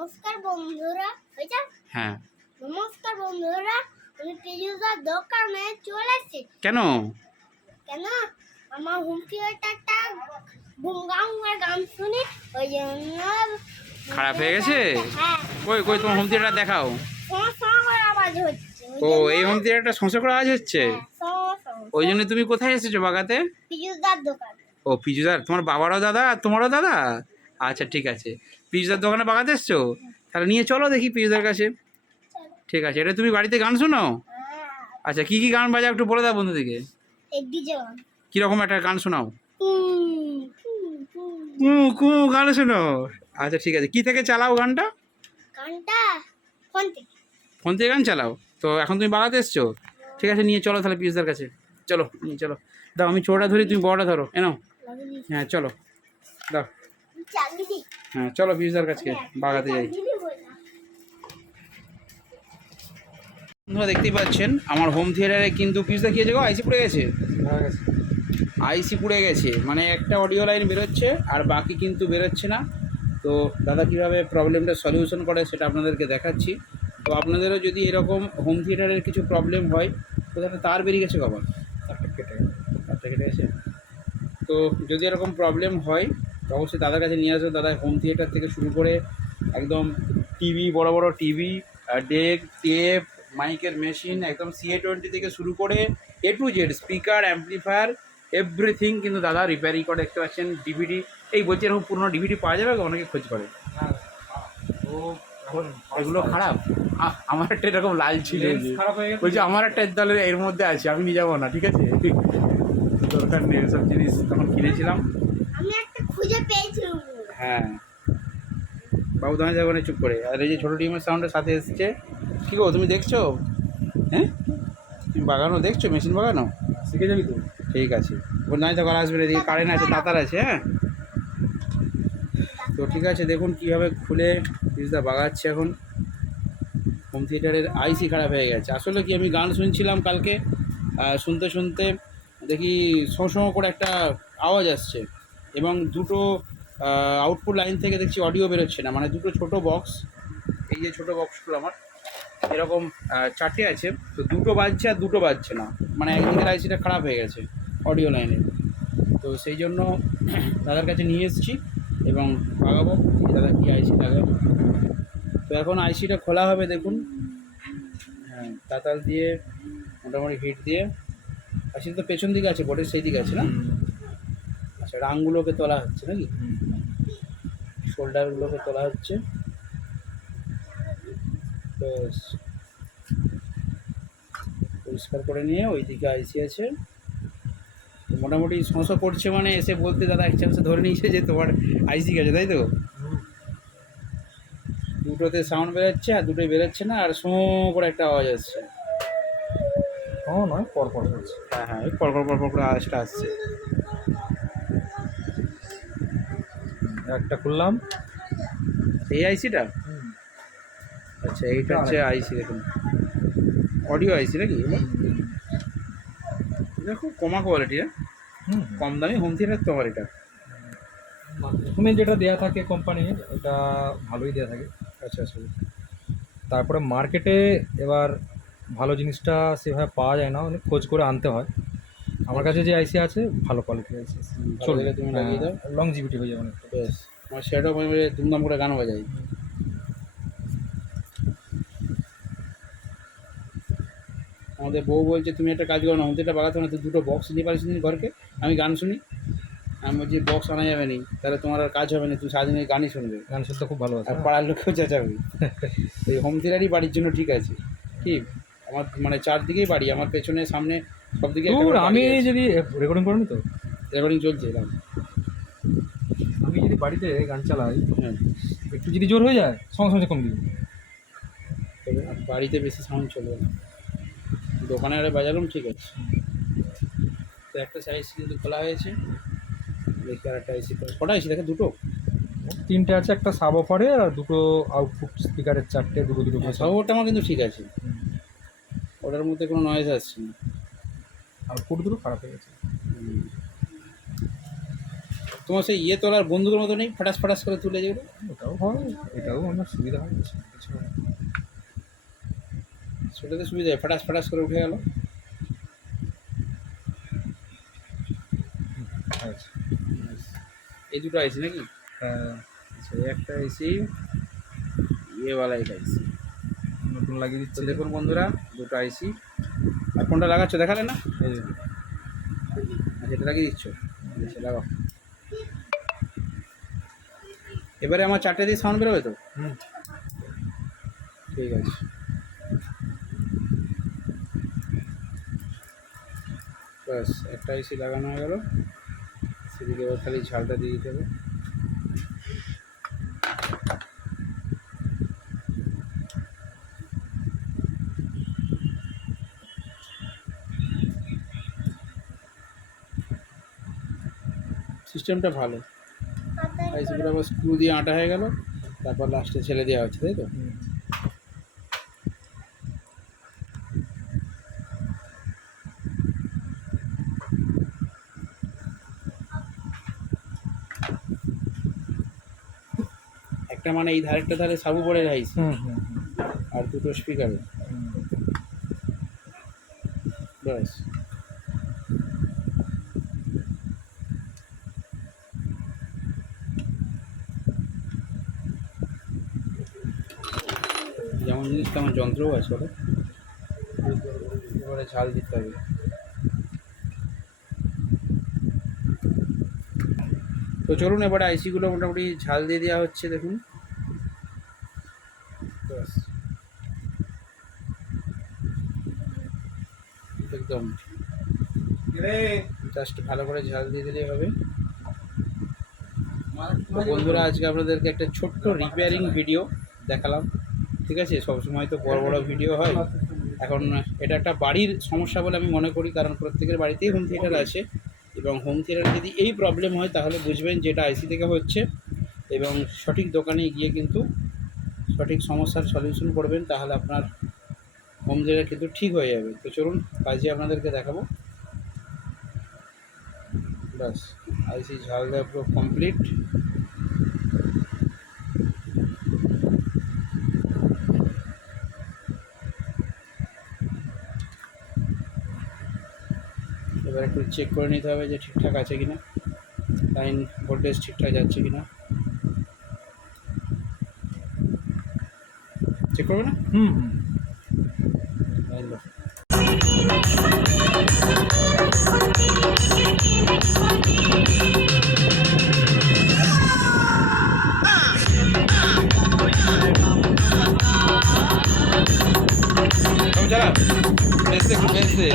নমস্কার বন্ধুরা, হ্যাঁ নমস্কার বন্ধুরা, আমি পিজুদার দোকানে চলে এসেছি। কেন আমার হোম থিয়েটারটা বুমগাউঙ্গার গান শুনি, ওই জন্য খারাপ হয়ে গেছে। হ্যাঁ, কই তোমার হোম থিয়েটার দেখাও। সময় আওয়াজ হচ্ছে। এই হোম থিয়েটারটা সংসার করা আওয়াজ হচ্ছে। ওই জন্য তুমি কোথায় এসেছো বাগাতে? পিজুদার দোকানে। পিজুদার, তোমার বাবারও দাদা আর তোমারও দাদা। আচ্ছা ঠিক আছে, পিজুদার দোকানে বাগাতে এসছো, তাহলে নিয়ে চলো দেখি পিজুদার কাছে। ঠিক আছে, এটা তুমি বাড়িতে গান শোনো? আচ্ছা, কি কি গান বাজাও একটু বলে দাও বন্ধুদিকে। কিরকম একটা গান শোনাও। গান শোনো। আচ্ছা ঠিক আছে, কি থেকে চালাও গানটা? ফোন থেকে গান চালাও। তো এখন তুমি বাগাতে এসছো, ঠিক আছে নিয়ে চলো তাহলে পিজুদার কাছে। চলো নিয়ে চলো। দাও, আমি ছোটটা ধরি, তুমি বড়টা ধরো। এনাও। হ্যাঁ চলো, দাও। হ্যাঁ চলো পিজুদার কাছে বাগাতে যাই। বন্ধুরা দেখতেই পাচ্ছেন আমার হোম থিয়েটারে কিন্তু পিজুদা খেয়েছে গো, আইসি পুড়ে গেছে। আইসি পুড়ে গেছে, মানে একটা অডিও লাইন বেরোচ্ছে আর বাকি কিন্তু বেরোচ্ছে না। তো দাদা কীভাবে প্রবলেমটা সলিউশন করে সেটা আপনাদেরকে দেখাচ্ছি। তো আপনাদেরও যদি এরকম হোম থিয়েটারের কিছু প্রবলেম হয়, তো তাহলে তার বেরিয়ে গেছে বাবা, তারটা কেটে গেছে। তো যদি এরকম প্রবলেম হয় তো অবশ্যই দাদার কাছে নিয়ে আসবে। দাদা হোম থিয়েটার থেকে শুরু করে একদম টিভি, বড় বড় টিভি, ডেক, টেপ, মাইকের মেশিন, একদম CA20 থেকে শুরু করে A to Z, speaker, amplifier, everything কিন্তু দাদা রিপেয়ারিং করে। দেখতে পাচ্ছেন ডিভিডি, এই বলছি এরকম পুরোনো ডিভিডি পাওয়া যাবে, অনেকে খোঁজ করে। তো এগুলো খারাপ, আমার একটা এরকম লাল ছিল, বলছি আমার একটা দলের এর মধ্যে আছে, আমি নিয়ে যাবো না, ঠিক আছে? দরকার নেই সব জিনিস, তখন কিনেছিলাম। হ্যাঁ বাবু দাঁড়িয়ে যাবো না চুপ করে। আর এই যে ছোটো টিমের সাউন্ডের সাথে এসছে। কী গো তুমি দেখছো? হ্যাঁ তুমি বাগানো দেখছো, মেশিন বাগানো শিখে যাবি তো? ঠিক আছে, ওর নাই তো করা আসবে, এদিকে কারেন্ট আছে, তাতার আছে। হ্যাঁ তো ঠিক আছে, দেখুন কীভাবে খুলে পিজুদা বাগাচ্ছে। এখন হোম থিয়েটারের আইসি খারাপ হয়ে গেছে। আসলে কি, আমি গান শুনছিলাম কালকে, শুনতে শুনতে দেখি শোঁ করে একটা আওয়াজ আসছে এবং দুটো আউটপুট লাইন থেকে দেখছি অডিও বেরোচ্ছে না। মানে দুটো ছোটো বক্স, এই যে ছোটো বক্সগুলো আমার এরকম 4টে আছে, তো দুটো বাজছে আর দুটো বাজছে না, মানে একদিকের আইসিটা খারাপ হয়ে গেছে অডিও লাইনে। তো সেই জন্য দাদার কাছে নিয়ে এসেছি এবং লাগাবো। দাদা কি আইসি লাগাবো। তো এখন আইসিটা খোলা হবে, দেখুন। হ্যাঁ তাতাল দিয়ে মোটামুটি হিট দিয়ে। আইসি তো পেছন দিকে আছে, বোর্ডের সেই দিকে আছে না? আচ্ছা, রাংগুলোকে তোলা হচ্ছে নাকি, শোল্ডারগুলোকে তোলা হচ্ছে। বেশ পরিষ্কার করে নিয়ে ওই দিকে আইসি আছে, মোটামুটি সমস্যা করছে। মানে এসে বলতে দাদা এক চান্সে ধরে নিয়েছে যে তোমার আইসি গেছে, তাই তো? দুটোতে সাউন্ড বেরোচ্ছে আর দুটোই বেরোচ্ছে না, আর শোঁ করে একটা আওয়াজ আসছে। নয় পরপর হচ্ছে। হ্যাঁ ওই পরপর করে আওয়াজটা আসছে। একটা খুললাম, এই আইসিটা। আচ্ছা এইটা হচ্ছে আইসি, দেখুন অডিও আইসি নাকি? এটা খুব কমা কোয়ালিটি, কম দামি হোম থিয়েটার তো আমার এটা। প্রথমে যেটা দেওয়া থাকে কোম্পানি, এটা ভালোই দেওয়া থাকে। আচ্ছা আচ্ছা। তারপরে মার্কেটে এবার ভালো জিনিসটা সেভাবে পাওয়া যায় না, অনেক খোঁজ করে আনতে হয়। আমার কাছে যে আইসি আছে ভালো কোয়ালিটির আইসি আছে, চলবে, তুমি লাগিয়ে দাও, লংজিভিটি হয়ে যাবে অনেকটা। বেশ, আমার সেটাও ধুমধাম করে গান বাজাই। আমাদের বউ বলছে তুমি একটা কাজ করো না, হোম থিয়েটার বাগাতে না, তুই দুটো বক্স নিয়ে পারিস নি ঘরকে, আমি গান শুনি। আমি বলছি বক্স আনা যাবে নি, তাহলে তোমার আর কাজ হবে না, তুই সারাদিন গানই শুনবে। গান শুনতে খুব ভালো আছে, আর পাড়ার লোকেও চেঁচাবে। এই হোম থিয়েটারই বাড়ির জন্য ঠিক আছে। কি আমার মানে চারদিকেই বাড়ি, আমার পেছনে সামনে সব দিকে। আমি যদি রেকর্ডিং করিনি তো, রেকর্ডিং চলছে। আমি যদি বাড়িতে গান চালাই, হ্যাঁ একটু যদি জোর হয়ে যায় সঙ্গে সঙ্গে কম দিই। বাড়িতে বেশি সাউন্ড চলবে না, দোকানে আরে বাজালাম, ঠিক আছে। তো একটা সাইজ কিন্তু খোলা হয়েছে, দেখি আর একটা আইসি কটা আইসি দেখে, দুটো তিনটে আছে, একটা সাব অফারে আর দুটো আউটপুট স্পিকারের চারটে, দুটো সব। ওটা আমার কিন্তু ঠিক আছে, ওটার মধ্যে কোনো নয়েজ আসছে না। আউটপুট দুটো খারাপ হয়ে গেছে। তোমার সেই ইয়ে তোলার বন্দুকের মতো নেই, ফাটাস ফাটাস করে তুলে যেগুলো? ওটাও এটাও হয়, এটাও আমার সুবিধা হয়, কিছু হয় না। সেটাতে সুবিধা, ফাটাস ফাটাস করে উঠে গেল। আচ্ছা, এই দুটো আইসি নাকি? হ্যাঁ, আচ্ছা, এই একটা আইসি, ইয়েওয়ালা এটা আইসি নতুন লাগিয়ে তো দিচ্ছি। দেখুন বন্ধুরা, দুটো আইসি। আর কোনটা লাগাচ্ছ দেখালে না? এই যে, আচ্ছা, এটা লাগিয়ে দিচ্ছ, আচ্ছা লাগাও। এবারে আমার 4টে দিয়ে সাউন্ড বেরোবে তো? হুম, ঠিক আছে। ব্যাস, একটা আইসি লাগানো হয়ে গেল। সেদিকে এবার খালি ঝালটা দিয়ে দিতে হবে। সিস্টেমটা ভালো। আইসিগুলো আবার স্ক্রু দিয়ে আটা হয়ে গেল, তারপর লাস্টে ছেড়ে দেওয়া হচ্ছে, তাই তো? হুম। একটা মানে এই ধারেরটা ধারে সাবু পড়ে আইসি, হুম, হুম, আর দুটো স্পিকারে। হুম। ব্যাস। যেমন জিনিস তেমন যন্ত্রও আছে ওটা। এবারে ঝাল দিতে হবে। তো চলুন এবারে আইসিগুলো মোটামুটি ঝাল দিয়ে দেওয়া হচ্ছে, দেখুন। ব্যাস, একদম জাস্ট ভালো করে ঝাল দিয়ে দিলেই হবে। তো বন্ধুরা, আজকে আপনাদেরকে একটা ছোট্ট রিপেয়ারিং ভিডিও দেখালাম, ঠিক আছে? সবসময় তো বড় বড় ভিডিও হয়, এখন এটা একটা বাড়ির সমস্যা বলে আমি মনে করি, কারণ প্রত্যেকের বাড়িতেই হোম থিয়েটার আছে, এবং হোম থিয়েটারে যদি এই প্রবলেম হয় তাহলে বুঝবেন যে এটা আইসি থেকে হচ্ছে, এবং সঠিক দোকানে গিয়ে কিন্তু সঠিক সমস্যার সলিউশন করবেন, তাহলে আপনার হোম থিয়েটার কিন্তু ঠিক হয়ে যাবে। তো চলুন কাজে আপনাদেরকে দেখাবো। ব্যাস, আইসি ঝাল দেওয়া পুরো কমপ্লিট। এবার একটু চেক করে নিতে হবে যে ঠিকঠাক আছে কিনা, লাইন ভোল্টেজ ঠিকঠাক যাচ্ছে কিনা। চেক করবে না? হুম, হুম। লাইন দাও। সব চালা, বেশ দে, একটু বেশ দে।